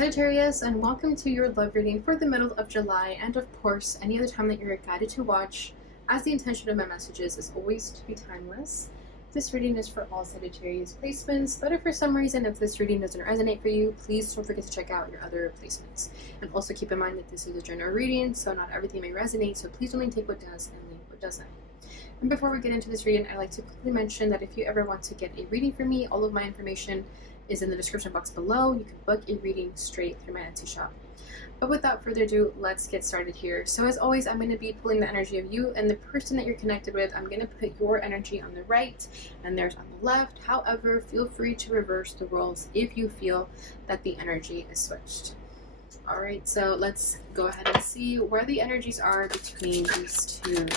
Sagittarius, and welcome to your love reading for the middle of July, and of course any other time that you're guided to watch, as the intention of my messages is always to be timeless. This reading is for all Sagittarius placements, but if for some reason this reading doesn't resonate for you, please don't forget to check out your other placements. And also keep in mind that this is a general reading, so not everything may resonate, so please only take what does and leave what doesn't. And before we get into this reading, I'd like to quickly mention that if you ever want to get a reading from me, all of my information is in the description box below. You can book a reading straight through my Etsy shop. But without further ado, let's get started here. So as always, I'm going to be pulling the energy of you and the person that you're connected with. I'm going to put your energy on the right and theirs on the left. However, feel free to reverse the roles if you feel that the energy is switched. All right, so let's go ahead and see where the energies are between these two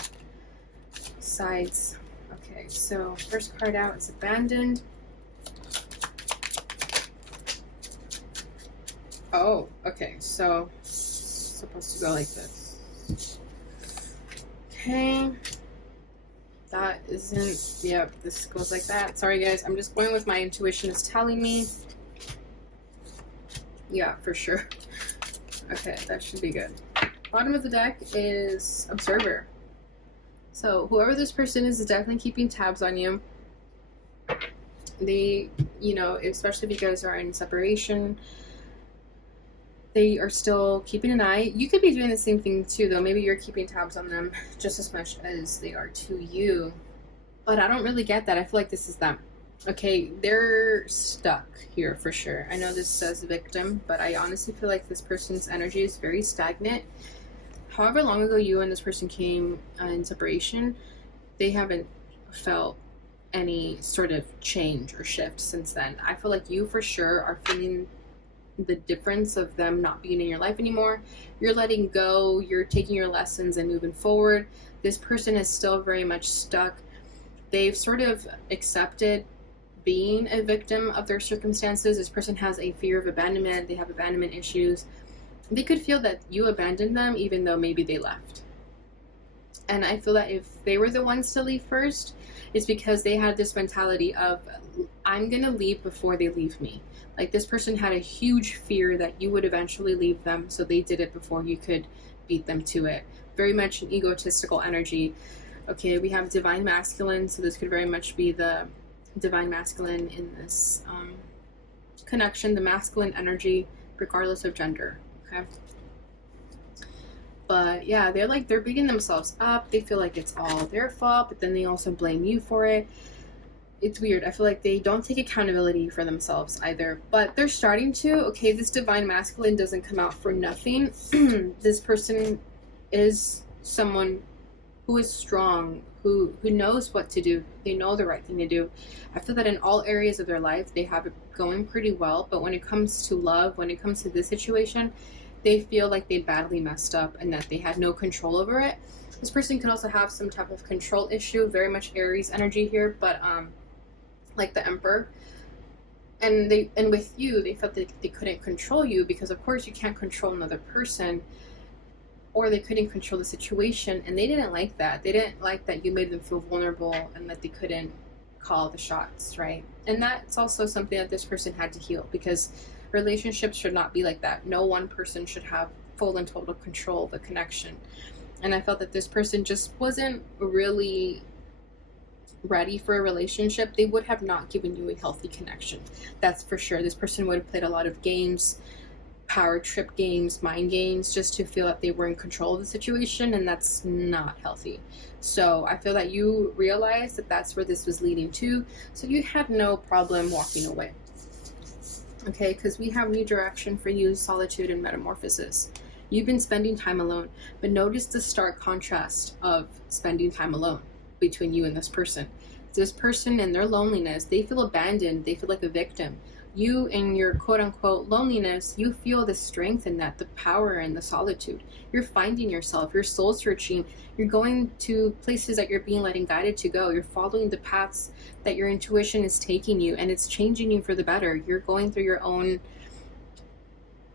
sides. Okay, so first card out is Abandoned. Oh, okay, so it's supposed to go like this. Okay. That isn't, yep, this goes like that. Sorry guys, I'm just going with my intuition is telling me. Yeah, for sure. Okay, that should be good. Bottom of the deck is Observer. So whoever this person is definitely keeping tabs on you. They, especially if you guys are in separation, they are still keeping an eye. You could be doing the same thing too, though. Maybe you're keeping tabs on them just as much as they are to you. But I don't really get that. I feel like this is them. Okay, they're stuck here for sure. I know this says victim, but I honestly feel like this person's energy is very stagnant. However long ago you and this person came in separation, they haven't felt any sort of change or shift since then. I feel like you for sure are feeling the difference of them not being in your life anymore. You're letting go, you're taking your lessons and moving forward. This person is still very much stuck. They've sort of accepted being a victim of their circumstances. This person has a fear of abandonment. They have abandonment issues. They could feel that you abandoned them even though maybe they left. And I feel that if they were the ones to leave first, it's because they had this mentality of, I'm gonna leave before they leave me. Like this person had a huge fear that you would eventually leave them, so they did it before you could beat them to it. Very much an egotistical energy. Okay, we have Divine Masculine, so this could very much be the Divine Masculine in this connection, the masculine energy, regardless of gender. Okay. But yeah, they're beating themselves up. They feel like it's all their fault, but then they also blame you for it. It's weird. I feel like they don't take accountability for themselves either, but they're starting to. Okay, this Divine Masculine doesn't come out for nothing. This person is someone who is strong, who knows what to do. They know the right thing to do. I feel that in all areas of their life, they have it going pretty well, but when it comes to love, when it comes to this situation, they feel like they badly messed up and that they had no control over it. This person could also have some type of control issue, very much Aries energy here, but like the Emperor. And with you, they felt that they couldn't control you because of course you can't control another person, or they couldn't control the situation, and they didn't like that. They didn't like that you made them feel vulnerable and that they couldn't call the shots, right? And that's also something that this person had to heal, because relationships should not be like that. No one person should have full and total control of the connection. And I felt that this person just wasn't really ready for a relationship. They would have not given you a healthy connection. That's for sure. This person would have played a lot of games, power trip games, mind games, just to feel that they were in control of the situation, and that's not healthy. So I feel that you realized that that's where this was leading to, so you had no problem walking away. Okay, because we have new direction for you, solitude and metamorphosis. You've been spending time alone, but notice the stark contrast of spending time alone between you and this person. This person and their loneliness, they feel abandoned, they feel like a victim. You in your quote-unquote loneliness, you feel the strength in that, the power and the solitude. You're finding yourself, you're soul searching, you're going to places that you're being led and guided to go. You're following the paths that your intuition is taking you, and it's changing you for the better. You're going through your own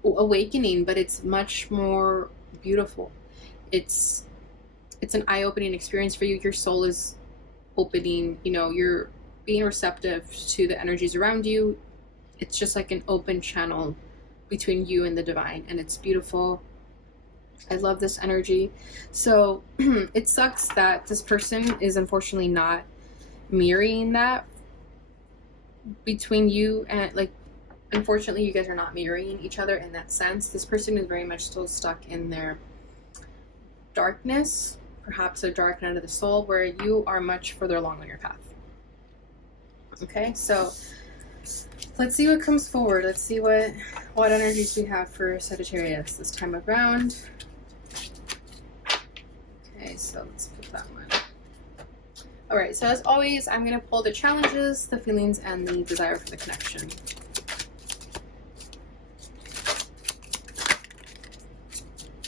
awakening, but it's much more beautiful. It's an eye-opening experience for you. Your soul is opening, you're being receptive to the energies around you. It's just like an open channel between you and the divine, and it's beautiful. I love this energy. So it sucks that this person is unfortunately not mirroring that between you, and like, unfortunately you guys are not mirroring each other in that sense. This person is very much still stuck in their darkness, perhaps a dark night of the soul, where you are much further along on your path. Okay, so let's see what comes forward. Let's see what energies we have for Sagittarius this time around. Okay, so let's put that one. All right, so as always, I'm going to pull the challenges, the feelings, and the desire for the connection.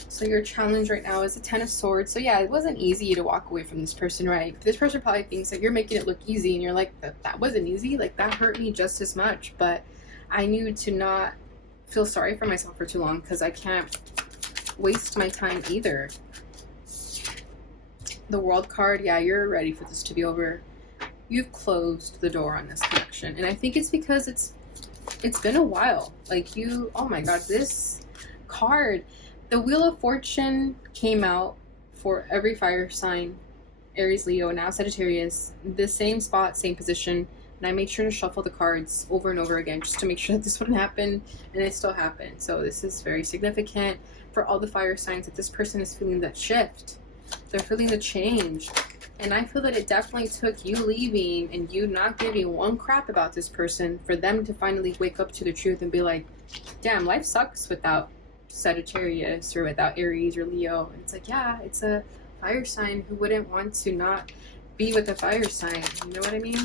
So your challenge right now is the Ten of Swords. So yeah, it wasn't easy to walk away from this person, right? This person probably thinks that you're making it look easy, and you're like, that wasn't easy. Like, that hurt me just as much. But I knew to not feel sorry for myself for too long, because I can't waste my time either. The World card, yeah, you're ready for this to be over. You've closed the door on this connection. And I think it's because it's been a while. Like, you, oh my god, this card, the Wheel of Fortune came out for every fire sign, Aries, Leo, now Sagittarius, the same spot, same position. And I made sure to shuffle the cards over and over again just to make sure that this wouldn't happen, and it still happened. So this is very significant for all the fire signs, that this person is feeling that shift. They're feeling the change. And I feel that it definitely took you leaving and you not giving one crap about this person for them to finally wake up to the truth and be like, damn, life sucks without Sagittarius or without Aries or Leo. And it's like, yeah, it's a fire sign. Who wouldn't want to not be with a fire sign? You know what I mean?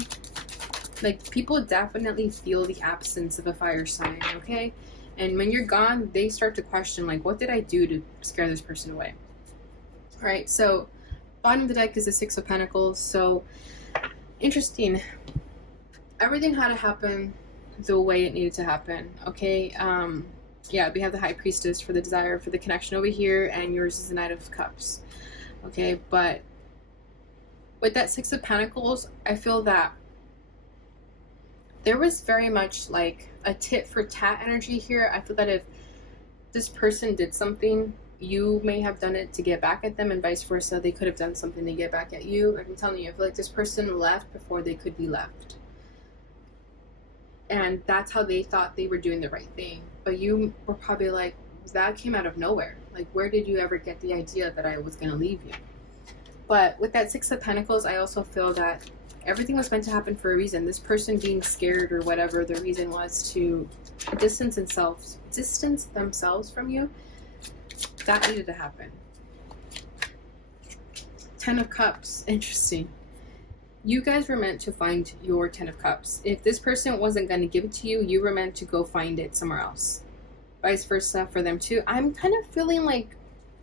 Like, people definitely feel the absence of a fire sign, okay? And when you're gone, they start to question, like, what did I do to scare this person away? All right, so bottom of the deck is the Six of Pentacles. So interesting. Everything had to happen the way it needed to happen, okay? Yeah, we have the High Priestess for the desire for the connection over here, and yours is the Knight of Cups, okay? But with that Six of Pentacles, I feel that there was very much like a tit for tat energy here. I feel that if this person did something, you may have done it to get back at them, and vice versa. They could have done something to get back at you. I'm telling you, I feel like this person left before they could be left. And that's how they thought they were doing the right thing. But you were probably like, that came out of nowhere. Like, where did you ever get the idea that I was going to leave you? But with that Six of Pentacles, I also feel that everything was meant to happen for a reason. This person being scared or whatever the reason was to distance themselves from you, that needed to happen. Ten of Cups, interesting. You guys were meant to find your Ten of Cups. If this person wasn't going to give it to you, you were meant to go find it somewhere else. Vice versa for them too. I'm kind of feeling like,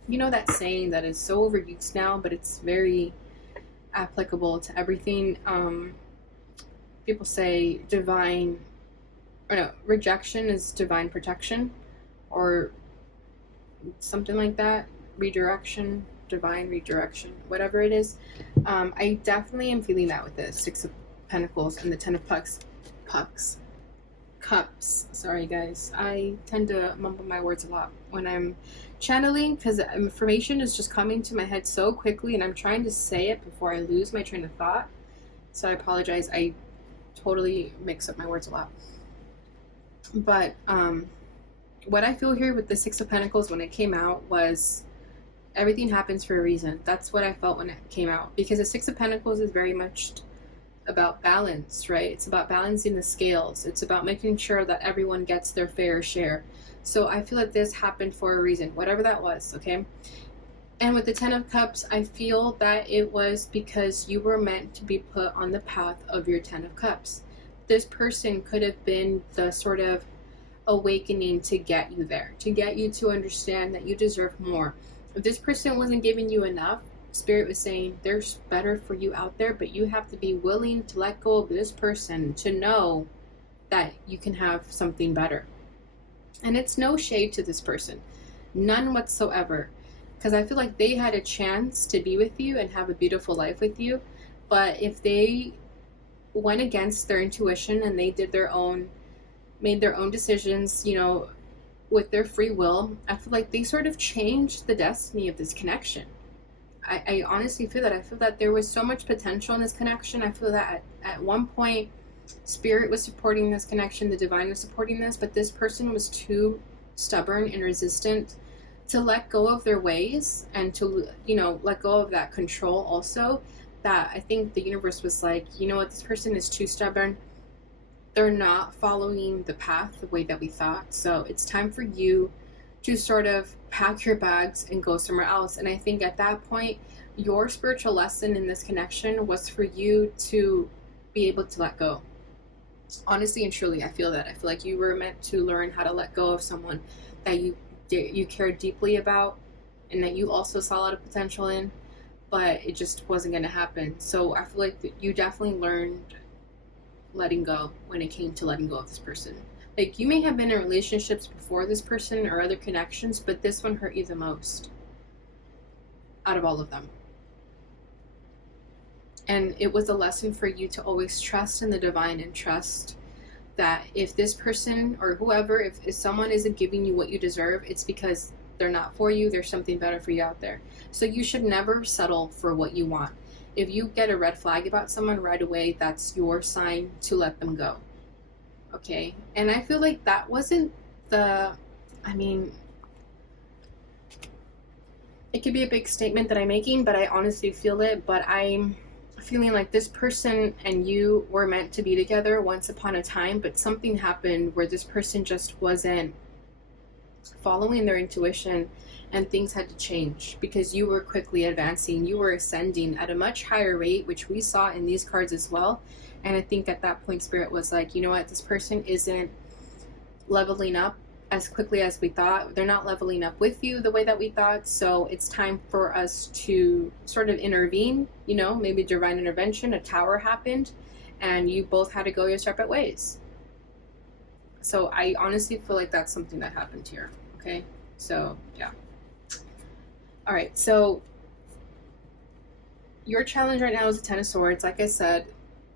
you know, that saying that is so overused now, but it's very applicable to everything. People say rejection is divine protection, or something like that. Redirection, divine redirection, whatever it is. I definitely am feeling that with the Six of Pentacles and the Ten of Cups. Sorry guys, I tend to mumble my words a lot when I'm channeling, because information is just coming to my head so quickly, and I'm trying to say it before I lose my train of thought. So I apologize. I totally mix up my words a lot. But what I feel here with the Six of Pentacles when it came out was everything happens for a reason. That's what I felt when it came out, because the Six of Pentacles is very much about balance, right? It's about balancing the scales. It's about making sure that everyone gets their fair share. So I feel that this happened for a reason, whatever that was, okay? And with the Ten of Cups, I feel that it was because you were meant to be put on the path of your Ten of Cups. This person could have been the sort of awakening to get you there, to get you to understand that you deserve more. If this person wasn't giving you enough, Spirit was saying there's better for you out there, but you have to be willing to let go of this person to know that you can have something better. And it's no shade to this person, none whatsoever, because I feel like they had a chance to be with you and have a beautiful life with you. But if they went against their intuition and they made their own decisions, you know, with their free will, I feel like they sort of changed the destiny of this connection. I honestly feel that. I feel that there was so much potential in this connection. I feel that at one point, Spirit was supporting this connection, the divine was supporting this, but this person was too stubborn and resistant to let go of their ways and to, let go of that control also, that I think the universe was like, you know what, this person is too stubborn. They're not following the path the way that we thought. So it's time for you to sort of pack your bags and go somewhere else. And I think at that point, your spiritual lesson in this connection was for you to be able to let go. Honestly and truly, I feel that. I feel like you were meant to learn how to let go of someone that you cared deeply about and that you also saw a lot of potential in, but it just wasn't going to happen. So I feel like you definitely learned letting go when it came to letting go of this person. Like, you may have been in relationships before this person or other connections, but this one hurt you the most out of all of them. And it was a lesson for you to always trust in the divine and trust that if this person or whoever, if someone isn't giving you what you deserve, it's because they're not for you. There's something better for you out there. So you should never settle for what you want. If you get a red flag about someone right away, that's your sign to let them go. Okay? And I feel like that wasn't it could be a big statement that I'm making, but I honestly feel it. But I'm feeling like this person and you were meant to be together once upon a time, but something happened where this person just wasn't following their intuition, and things had to change because you were quickly advancing. You were ascending at a much higher rate, which we saw in these cards as well. And I think at that point, Spirit was like, you know what, this person isn't leveling up as quickly as we thought. They're not leveling up with you the way that we thought. So it's time for us to sort of intervene, maybe divine intervention. A tower happened and you both had to go your separate ways. So I honestly feel like that's something that happened here. Okay. So yeah. All right. So your challenge right now is the Ten of Swords. Like I said,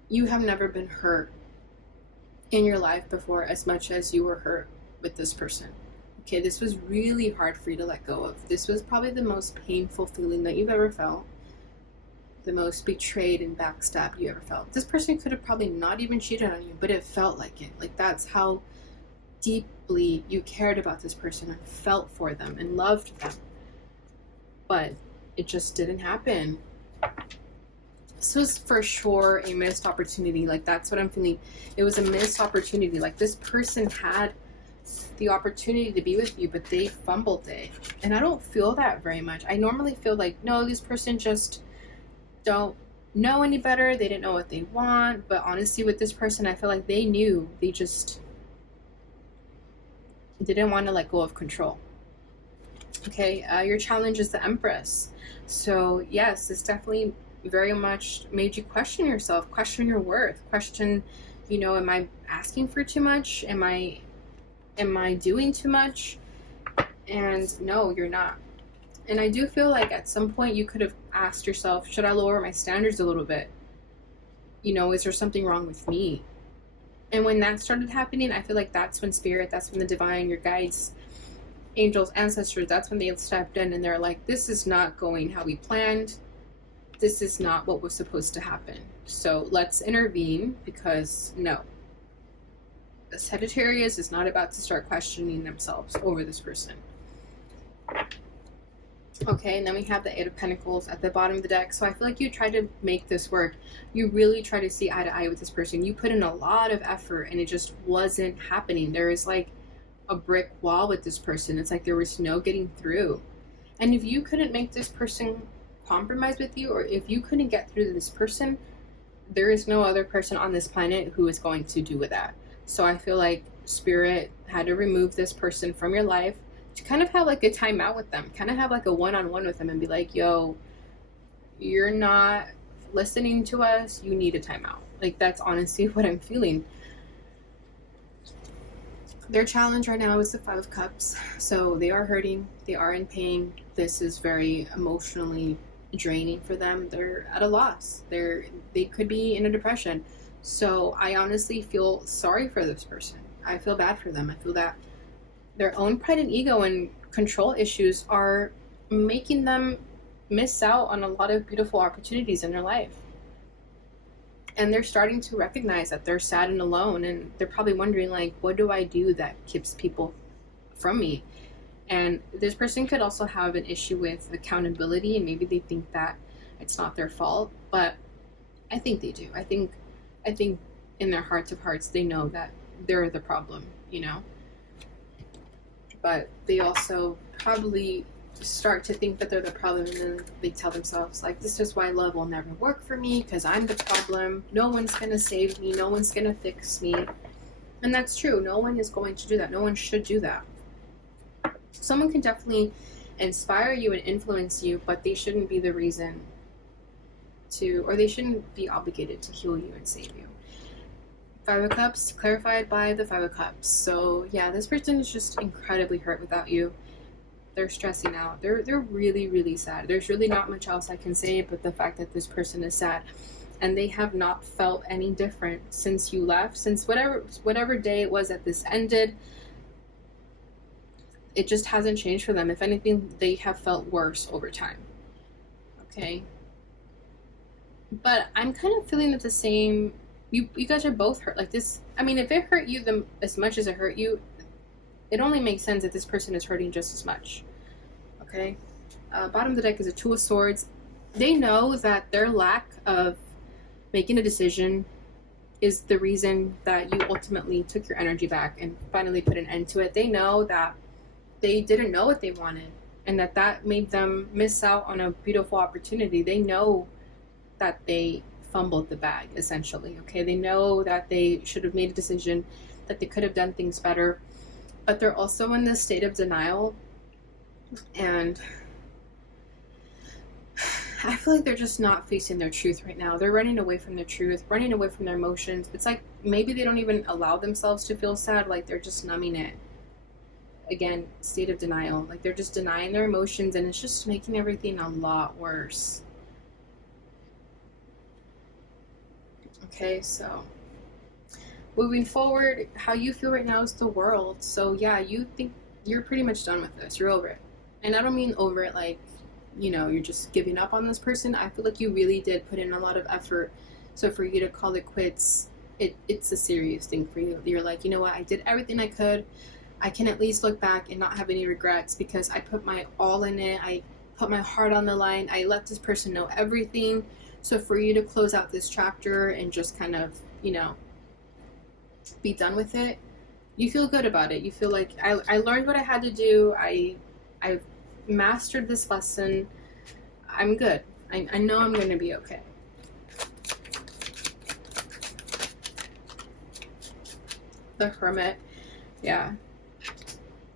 you have never been hurt in your life before as much as you were hurt with this person. Okay, this was really hard for you to let go of. This was probably the most painful feeling that you've ever felt, the most betrayed and backstabbed you ever felt. This person could have probably not even cheated on you, but it felt like it. Like, that's how deeply you cared about this person and felt for them and loved them. But it just didn't happen. This was for sure a missed opportunity. Like, that's what I'm feeling. It was a missed opportunity. Like, this person had the opportunity to be with you, but they fumbled it. And I don't feel that very much. I normally feel like, no, this person just don't know any better. They didn't know what they want. But honestly, with this person, I feel like they knew. They just didn't want to let go of control. Okay, your challenge is the Empress. So yes, this definitely very much made you question yourself, question your worth, question, am I asking for too much? Am I doing too much? And no, you're not. And I do feel like at some point you could have asked yourself, should I lower my standards a little bit? Is there something wrong with me? And when that started happening, I feel like that's when Spirit, that's when the divine, your guides, angels, ancestors, that's when they stepped in and they're like, this is not going how we planned. This is not what was supposed to happen. So let's intervene, because no. The Sagittarius is not about to start questioning themselves over this person. Okay, and then we have the Eight of Pentacles at the bottom of the deck. So I feel like you tried to make this work. You really try to see eye to eye with this person. You put in a lot of effort and it just wasn't happening. There is like a brick wall with this person. It's like there was no getting through. And if you couldn't make this person compromise with you, or if you couldn't get through to this person, there is no other person on this planet who is going to do with that. So I feel like Spirit had to remove this person from your life to kind of have like a timeout with them, kind of have like a one-on-one with them and be like, yo, you're not listening to us, you need a timeout. Like, that's honestly what I'm feeling. Their challenge right now is the Five of Cups. So they are hurting, they are in pain. This is very emotionally draining for them. They're at a loss. They could be in a depression. So I honestly feel sorry for this person. I feel bad for them. I feel that their own pride and ego and control issues are making them miss out on a lot of beautiful opportunities in their life. And they're starting to recognize that they're sad and alone, and they're probably wondering, like, what do I do that keeps people from me? And this person could also have an issue with accountability, and maybe they think that it's not their fault, but I think they do. I think in their hearts of hearts they know that they're the problem, you know. But they also probably start to think that they're the problem, and then they tell themselves, like, this is why love will never work for me, because I'm the problem. No one's gonna save me, no one's gonna fix me. And that's true. No one is going to do that. No one should do that. Someone can definitely inspire you and influence you, but they shouldn't be the reason to, or they shouldn't be obligated to heal you and save you. Five of Cups, clarified by the Five of Cups. So yeah, this person is just incredibly hurt without you. They're stressing out. They're really, really sad. There's really not much else I can say but the fact that this person is sad. And they have not felt any different since you left, since whatever day it was that this ended. It just hasn't changed for them. If anything, they have felt worse over time. Okay? But I'm kind of feeling that the same, you guys are both hurt. Like this, I mean, if it hurt you as much as it hurt you, it only makes sense that this person is hurting just as much. Okay? Bottom of the deck is a Two of Swords. They know that their lack of making a decision is the reason that you ultimately took your energy back and finally put an end to it. They know that they didn't know what they wanted, and that made them miss out on a beautiful opportunity. They know that they fumbled the bag, essentially. Okay? They know that they should have made a decision, that they could have done things better, but they're also in this state of denial, and I feel like they're just not facing their truth right now. They're running away from their truth, running away from their emotions. It's like maybe they don't even allow themselves to feel sad, like they're just numbing it. Again, state of denial. Like they're just denying their emotions, and it's just making everything a lot worse. Okay, so moving forward, how you feel right now is the World. So yeah, you think you're pretty much done with this. You're over it. And I don't mean over it like, you know, you're just giving up on this person. I feel like you really did put in a lot of effort. So for you to call it quits, it's a serious thing for you. You're like, you know what, I did everything I could. I can at least look back and not have any regrets because I put my all in it. I put my heart on the line. I let this person know everything. So for you to close out this chapter and just kind of, you know, be done with it, you feel good about it. You feel like I learned what I had to do. I've mastered this lesson. I'm good. I know I'm going to be okay. The Hermit. Yeah.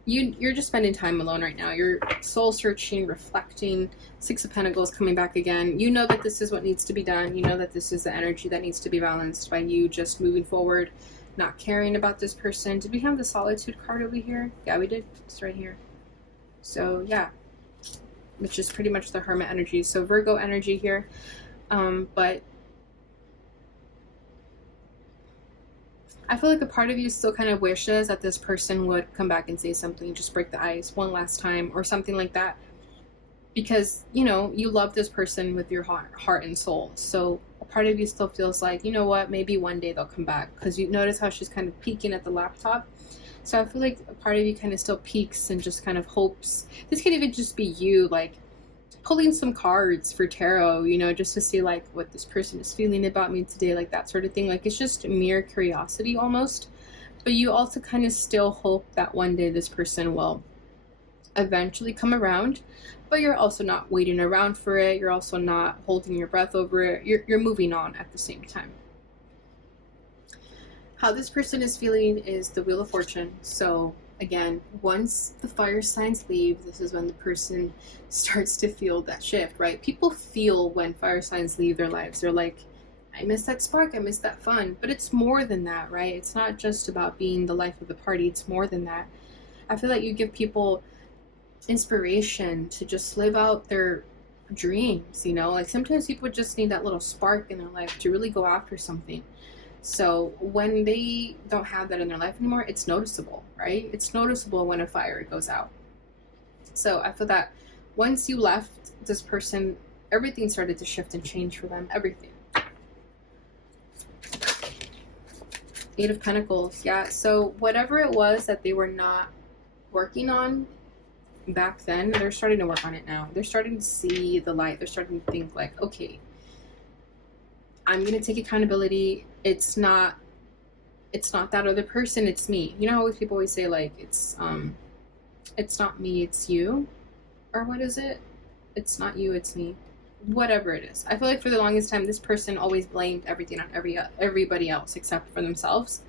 You're just spending time alone right now. You're soul searching, reflecting. Six of Pentacles coming back again. You know that this is what needs to be done. You know that this is the energy that needs to be balanced by you just moving forward, not caring about this person. Did we have the Solitude card over here? Yeah, we did. It's right here. So yeah, which is pretty much the Hermit energy. So Virgo energy here. But I feel like a part of you still kind of wishes that this person would come back and say something, just break the ice one last time or something like that. Because, you know, you love this person with your heart and soul. So a part of you still feels like, you know what, maybe one day they'll come back. Because you notice how she's kind of peeking at the laptop. So I feel like a part of you kind of still peeks and just kind of hopes. This could even just be you, like, pulling some cards for tarot, you know, just to see, like, what this person is feeling about me today, like that sort of thing. Like, it's just mere curiosity almost. But you also kind of still hope that one day this person will eventually come around. But you're also not waiting around for it. You're also not holding your breath over it. You're moving on at the same time. How this person is feeling is the Wheel of Fortune. So again, once the fire signs leave, this is when the person starts to feel that shift, right? People feel when fire signs leave their lives. They're like, I miss that spark, I miss that fun. But it's more than that, right? It's not just about being the life of the party. It's more than that. I feel like you give people inspiration to just live out their dreams, you know? Like sometimes people just need that little spark in their life to really go after something. So when they don't have that in their life anymore, it's noticeable, right? It's noticeable when a fire goes out. So I feel that once you left this person, everything started to shift and change for them. Everything. Eight of Pentacles. Yeah. So whatever it was that they were not working on back then, they're starting to work on it now. They're starting to see the light. They're starting to think like, okay, I'm going to take accountability. It's not that other person, it's me. You know how people always say like, it's not me, it's you, or what is it? It's not you, it's me. Whatever it is. I feel like for the longest time, this person always blamed everything on everybody else except for themselves.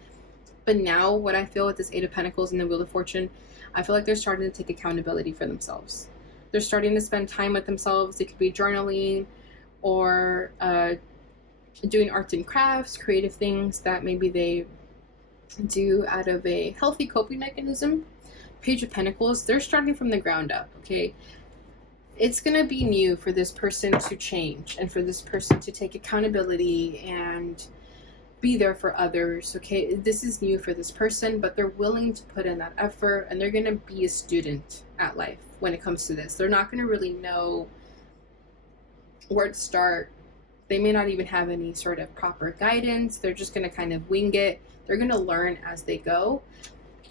But now what I feel with this Eight of Pentacles and the Wheel of Fortune, I feel like they're starting to take accountability for themselves. They're starting to spend time with themselves. It could be journaling or doing arts and crafts, creative things that maybe they do out of a healthy coping mechanism. Page of Pentacles, they're starting from the ground up, okay? It's going to be new for this person to change and for this person to take accountability and be there for others, okay? This is new for this person, but they're willing to put in that effort, and they're going to be a student at life when it comes to this. They're not going to really know where to start. They may not even have any sort of proper guidance. They're just going to kind of wing it. They're going to learn as they go.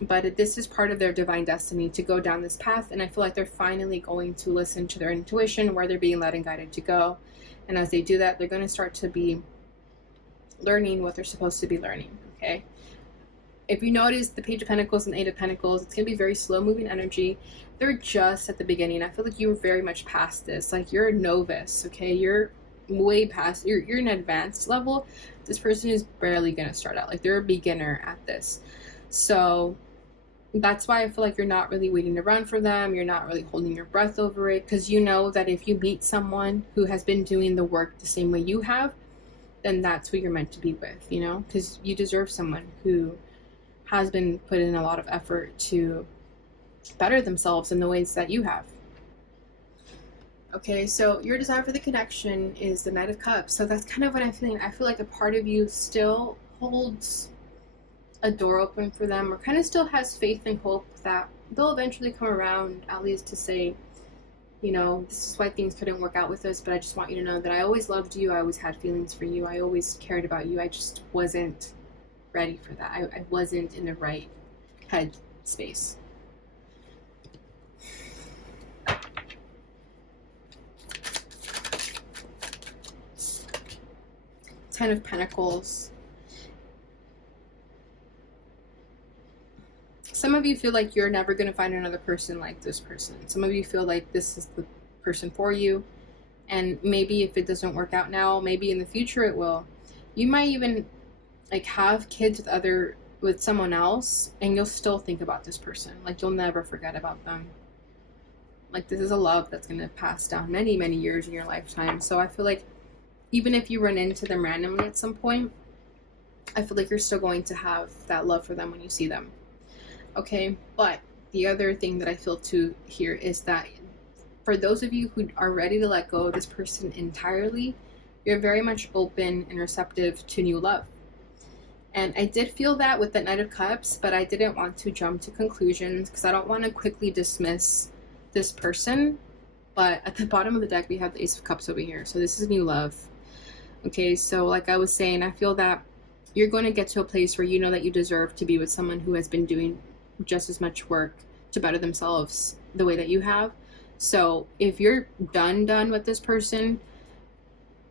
But this is part of their divine destiny to go down this path. And I feel like they're finally going to listen to their intuition, where they're being led and guided to go. And as they do that, they're going to start to be learning what they're supposed to be learning, okay? If you notice the Page of Pentacles and Eight of Pentacles, it's going to be very slow-moving energy. They're just at the beginning. I feel like you're very much past this. Like, you're a novice, okay? You're way past, you're an advanced level. This person is barely going to start out. Like, they're a beginner at this. So that's why I feel like you're not really waiting around for them. You're not really holding your breath over it, because you know that if you meet someone who has been doing the work the same way you have, then that's who you're meant to be with, you know, because you deserve someone who has been put in a lot of effort to better themselves in the ways that you have. Okay, so your desire for the connection is the Knight of Cups. So that's kind of what I'm feeling. I feel like a part of you still holds a door open for them, or kind of still has faith and hope that they'll eventually come around, at least to say, you know, this is why things couldn't work out with us, but I just want you to know that I always loved you. I always had feelings for you. I always cared about you. I just wasn't ready for that. I wasn't in the right head space. Ten of Pentacles. Some of you feel like you're never going to find another person like this person. Some of you feel like this is the person for you. And maybe if it doesn't work out now, maybe in the future it will. You might even like have kids with someone else, and you'll still think about this person. Like, you'll never forget about them. Like, this is a love that's going to pass down many, many years in your lifetime. So I feel like even if you run into them randomly at some point, I feel like you're still going to have that love for them when you see them. Okay, but the other thing that I feel too here is that for those of you who are ready to let go of this person entirely, you're very much open and receptive to new love. And I did feel that with the Knight of Cups, but I didn't want to jump to conclusions because I don't want to quickly dismiss this person. But at the bottom of the deck, we have the Ace of Cups over here. So this is new love. Okay, so like I was saying, I feel that you're going to get to a place where you know that you deserve to be with someone who has been doing just as much work to better themselves the way that you have. So if you're done with this person,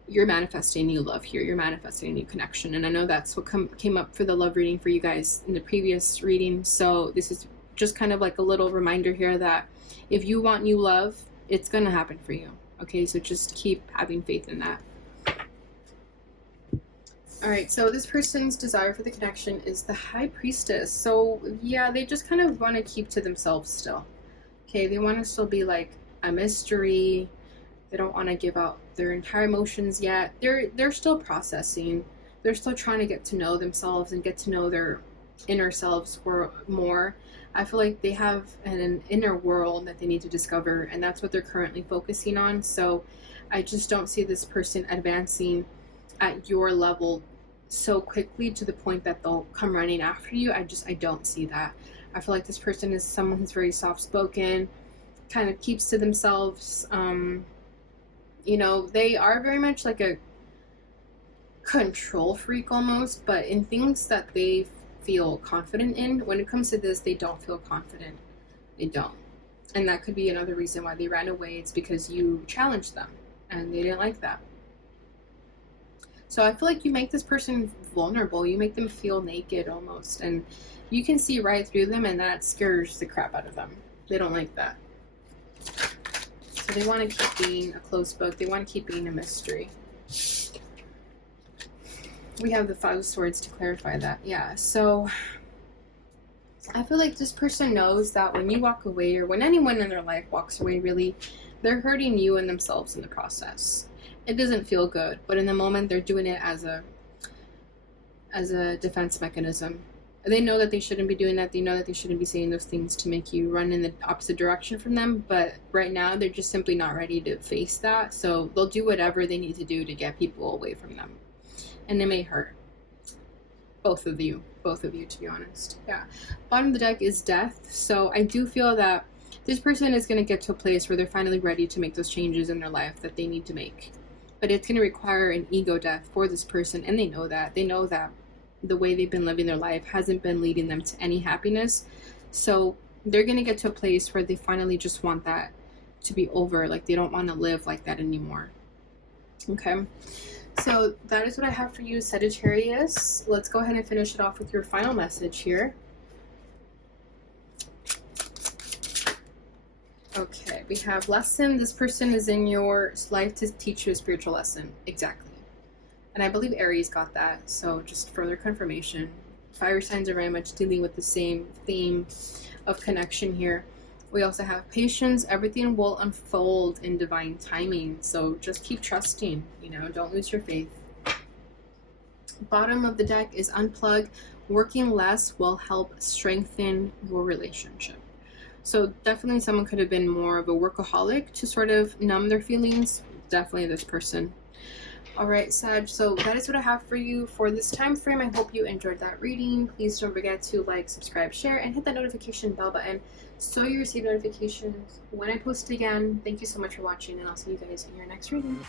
you're manifesting new love here. You're manifesting a new connection. And I know that's what came up for the love reading for you guys in the previous reading. So this is just kind of like a little reminder here that if you want new love, it's going to happen for you. Okay, so just keep having faith in that. All right, so this person's desire for the connection is the High Priestess. So yeah, they just kind of want to keep to themselves still. Okay, they want to still be like a mystery. They don't want to give out their entire emotions yet. They're still processing. They're still trying to get to know themselves and get to know their inner selves more. I feel like they have an inner world that they need to discover, and that's what they're currently focusing on. So I just don't see this person advancing at your level so quickly to the point that they'll come running after you. I don't see that. I feel like this person is someone who's very soft-spoken, kind of keeps to themselves. You know, they are very much like a control freak almost, but in things that they feel confident in, when it comes to this, they don't feel confident. They don't. And that could be another reason why they ran away. It's because you challenged them and they didn't like that. So I feel like you make this person vulnerable. You make them feel naked almost, and you can see right through them, and that scares the crap out of them. They don't like that. So they want to keep being a closed book. They want to keep being a mystery. We have the Five of Swords to clarify that. Yeah, so I feel like this person knows that when you walk away, or when anyone in their life walks away, really, they're hurting you and themselves in the process. It doesn't feel good, but in the moment, they're doing it as a defense mechanism. They know that they shouldn't be doing that. They know that they shouldn't be saying those things to make you run in the opposite direction from them. But right now, they're just simply not ready to face that. So they'll do whatever they need to do to get people away from them. And it may hurt. Both of you, to be honest. Yeah. Bottom of the deck is Death. So I do feel that this person is going to get to a place where they're finally ready to make those changes in their life that they need to make. But it's going to require an ego death for this person. And they know that. They know that the way they've been living their life hasn't been leading them to any happiness. So they're going to get to a place where they finally just want that to be over. Like, they don't want to live like that anymore. Okay. So that is what I have for you, Sagittarius. Let's go ahead and finish it off with your final message here. Okay, we have lesson. This person is in your life to teach you a spiritual lesson. Exactly. And I believe Aries got that, so just further confirmation. Fire signs are very much dealing with the same theme of connection here. We also have patience. Everything will unfold in divine timing, so just keep trusting, you know, don't lose your faith. Bottom of the deck is unplug. Working less will help strengthen your relationship. So definitely someone could have been more of a workaholic to sort of numb their feelings. Definitely this person. All right, Sag, so that is what I have for you for this time frame. I hope you enjoyed that reading. Please don't forget to like, subscribe, share, and hit that notification bell button so you receive notifications when I post again. Thank you so much for watching, and I'll see you guys in your next reading.